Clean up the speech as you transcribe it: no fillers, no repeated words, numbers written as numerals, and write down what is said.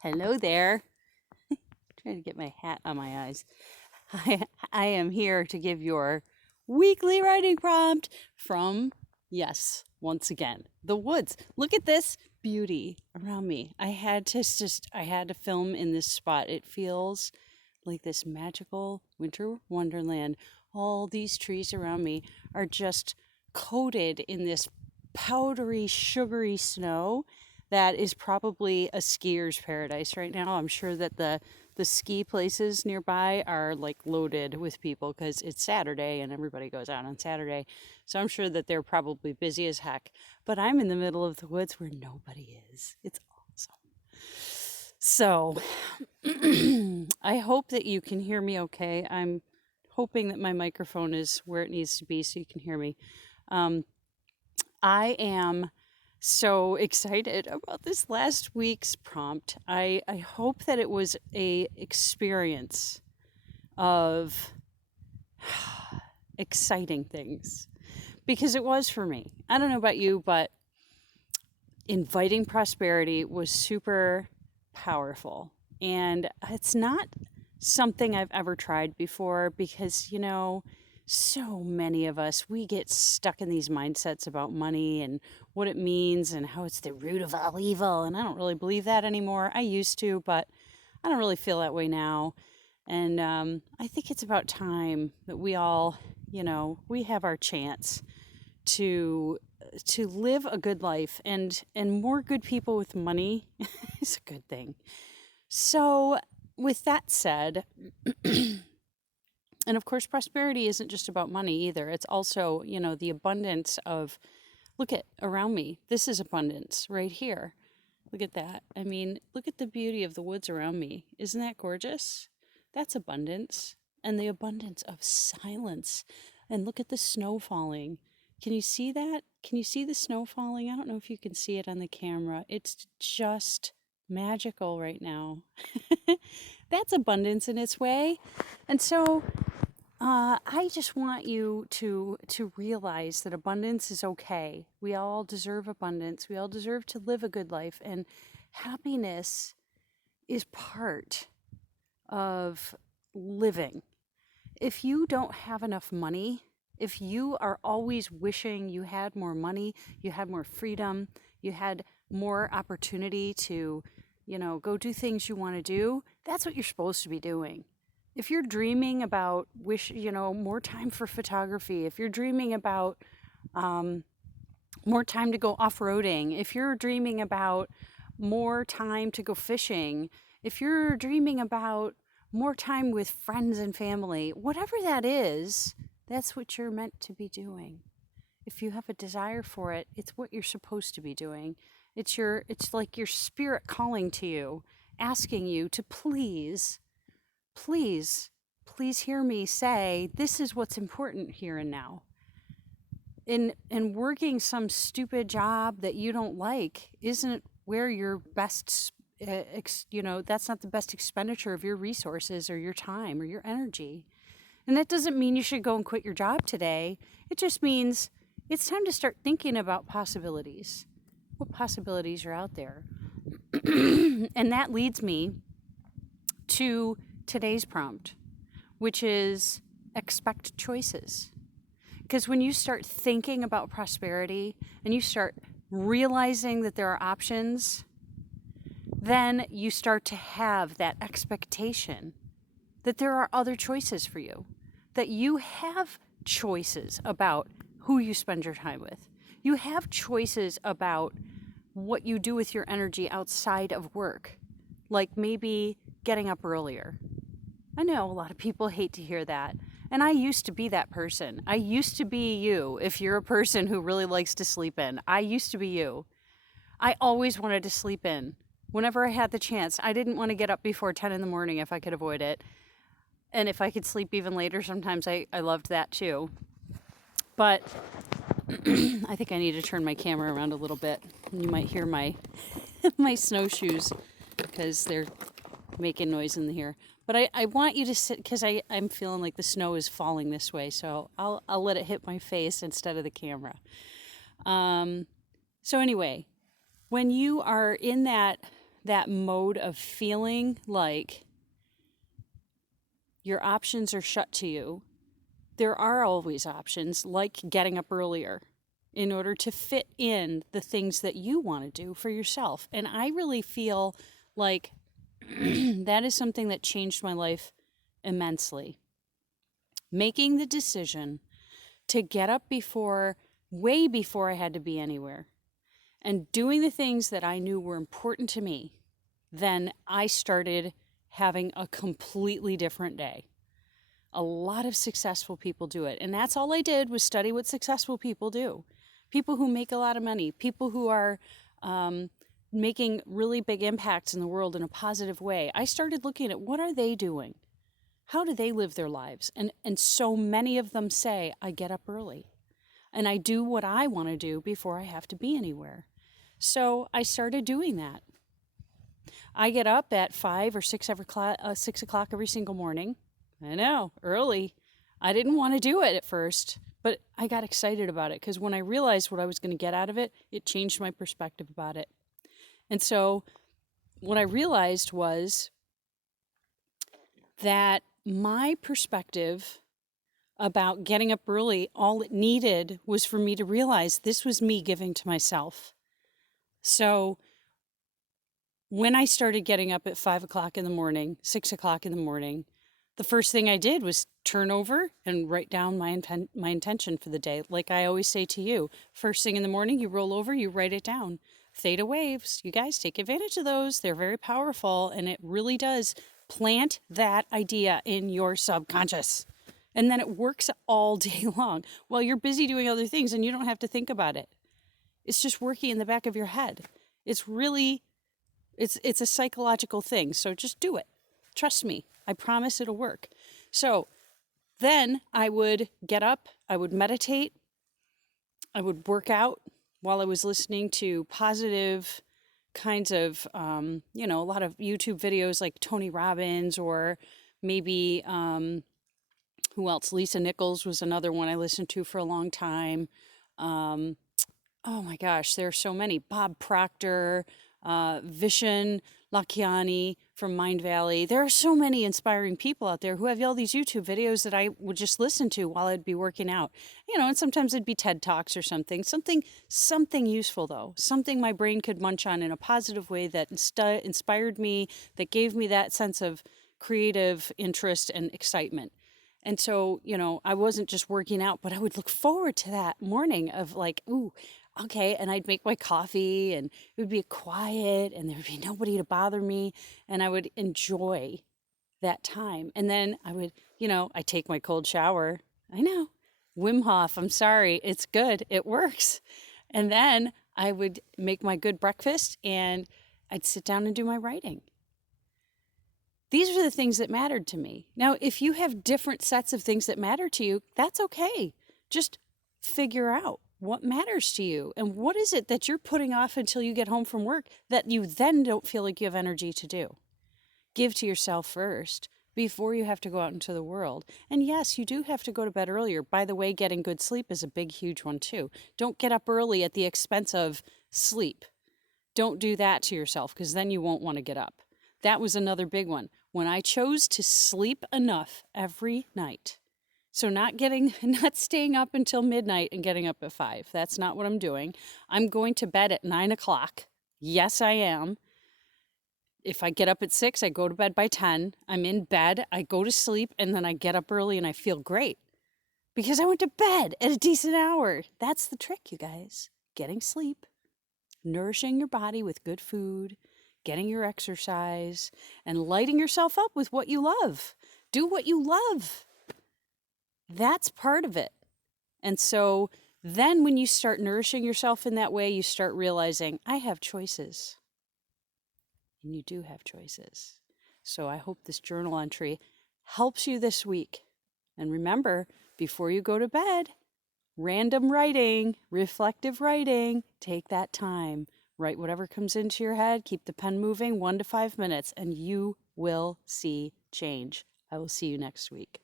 Hello there. Trying to get my hat on my eyes. I am here to give your weekly writing prompt from, yes, once again, the woods. Look at this beauty around me. I had to film in this spot. It feels like this magical winter wonderland. All these trees around me are just coated in this powdery, sugary snow that is probably a skier's paradise right now. I'm sure that the ski places nearby are like loaded with people because it's Saturday and everybody goes out on Saturday. So I'm sure that they're probably busy as heck. But I'm in the middle of the woods where nobody is. It's awesome. So I hope that you can hear me okay. I'm hoping that my microphone is where it needs to be so you can hear me. I am so excited about this last week's prompt. I hope that it was a experience of exciting things because it was for me. I don't know about you, but inviting prosperity was super powerful. And it's not something I've ever tried before because, so many of us, we get stuck in these mindsets about money and what it means and how it's the root of all evil. And I don't really believe that anymore. I used to, but I don't really feel that way now. And I think it's about time that we all, we have our chance to live a good life, and more good people with money is a good thing. So with that said, and of course prosperity isn't just about money either. It's also, the abundance of, look at around me. This is abundance right here. Look at that. I mean, look at the beauty of the woods around me. Isn't that gorgeous? That's abundance. And the abundance of silence. And look at the snow falling. Can you see that? Can you see the snow falling? I don't know if you can see it on the camera. It's just magical right now. That's abundance in its way. And so I just want you to realize that abundance is okay. We all deserve abundance. We all deserve to live a good life, and happiness is part of living. If you don't have enough money, if you are always wishing you had more money, you had more freedom, you had more opportunity to, go do things you want to do, that's what you're supposed to be doing. If you're dreaming about more time for photography, if you're dreaming about more time to go off-roading, if you're dreaming about more time to go fishing, if you're dreaming about more time with friends and family, whatever that is, that's what you're meant to be doing. If you have a desire for it, it's what you're supposed to be doing. It's like your spirit calling to you, asking you to please hear me say, this is what's important here and now. And working some stupid job that you don't like isn't where your best, that's not the best expenditure of your resources or your time or your energy. And that doesn't mean you should go and quit your job today. It just means it's time to start thinking about possibilities. What possibilities are out there? And that leads me to today's prompt, which is expect choices. Because when you start thinking about prosperity and you start realizing that there are options, then you start to have that expectation that there are other choices for you, that you have choices about who you spend your time with. You have choices about what you do with your energy outside of work, like maybe getting up earlier. I know a lot of people hate to hear that. And I used to be that person. I used to be you. If you're a person who really likes to sleep in, I used to be you. I always wanted to sleep in whenever I had the chance. I didn't want to get up before 10 in the morning if I could avoid it. And if I could sleep even later, sometimes I loved that too. But I think I need to turn my camera around a little bit. You might hear my my snowshoes because they're making noise in here. But I want you to sit, because I'm feeling like the snow is falling this way, so I'll let it hit my face instead of the camera. So anyway, when you are in that that mode of feeling like your options are shut to you, there are always options, like getting up earlier in order to fit in the things that you want to do for yourself. And I really feel like that is something that changed my life immensely. Making the decision to get up way before I had to be anywhere, and doing the things that I knew were important to me, then I started having a completely different day. A lot of successful people do it. And that's all I did was study what successful people do. People who make a lot of money, people who are making really big impacts in the world in a positive way. I started looking at what are they doing? How do they live their lives? And so many of them say, I get up early and I do what I want to do before I have to be anywhere. So I started doing that. I get up at 5 or 6 o'clock every single morning. I know, early. I didn't want to do it at first, but I got excited about it because when I realized what I was going to get out of it, it changed my perspective about it. And so what I realized was that my perspective about getting up early, all it needed was for me to realize this was me giving to myself. So when I started getting up at 5 o'clock in the morning, 6 o'clock in the morning, the first thing I did was turn over and write down my intention for the day. Like I always say to you, first thing in the morning, you roll over, you write it down. Theta waves, you guys take advantage of those. They're very powerful, and it really does plant that idea in your subconscious. And then it works all day long while you're busy doing other things and you don't have to think about it. It's just working in the back of your head. It's a psychological thing. So just do it. Trust me. I promise it'll work. So then I would get up, I would meditate, I would work out while I was listening to positive kinds of, a lot of YouTube videos like Tony Robbins, or maybe, who else? Lisa Nichols was another one I listened to for a long time. Oh my gosh, there are so many. Bob Proctor, Vishen Lakhiani from Mind Valley. There are so many inspiring people out there who have all these YouTube videos that I would just listen to while I'd be working out. And sometimes it'd be TED Talks or something useful though, something my brain could munch on in a positive way that inspired me, that gave me that sense of creative interest and excitement. And so, I wasn't just working out, but I would look forward to that morning of like, ooh, okay. And I'd make my coffee and it would be quiet and there would be nobody to bother me. And I would enjoy that time. And then I would, I take my cold shower. I know. Wim Hof, I'm sorry. It's good. It works. And then I would make my good breakfast and I'd sit down and do my writing. These are the things that mattered to me. Now, if you have different sets of things that matter to you, that's okay. Just figure out what matters to you and what is it that you're putting off until you get home from work that you then don't feel like you have energy to do. Give to yourself first before you have to go out into the world. And yes, you do have to go to bed earlier. By the way, getting good sleep is a big, huge one too. Don't get up early at the expense of sleep. Don't do that to yourself because then you won't want to get up. That was another big one. When I chose to sleep enough every night, so not staying up until midnight and getting up at 5. That's not what I'm doing. I'm going to bed at 9 o'clock. Yes, I am. If I get up at 6, I go to bed by 10. I'm in bed, I go to sleep, and then I get up early and I feel great because I went to bed at a decent hour. That's the trick, you guys. Getting sleep, nourishing your body with good food, getting your exercise, and lighting yourself up with what you love. Do what you love. That's part of it. And so then when you start nourishing yourself in that way, you start realizing, I have choices. And you do have choices. So I hope this journal entry helps you this week. And remember, before you go to bed, random writing, reflective writing, take that time. Write whatever comes into your head. Keep the pen moving 1 to 5 minutes, and you will see change. I will see you next week.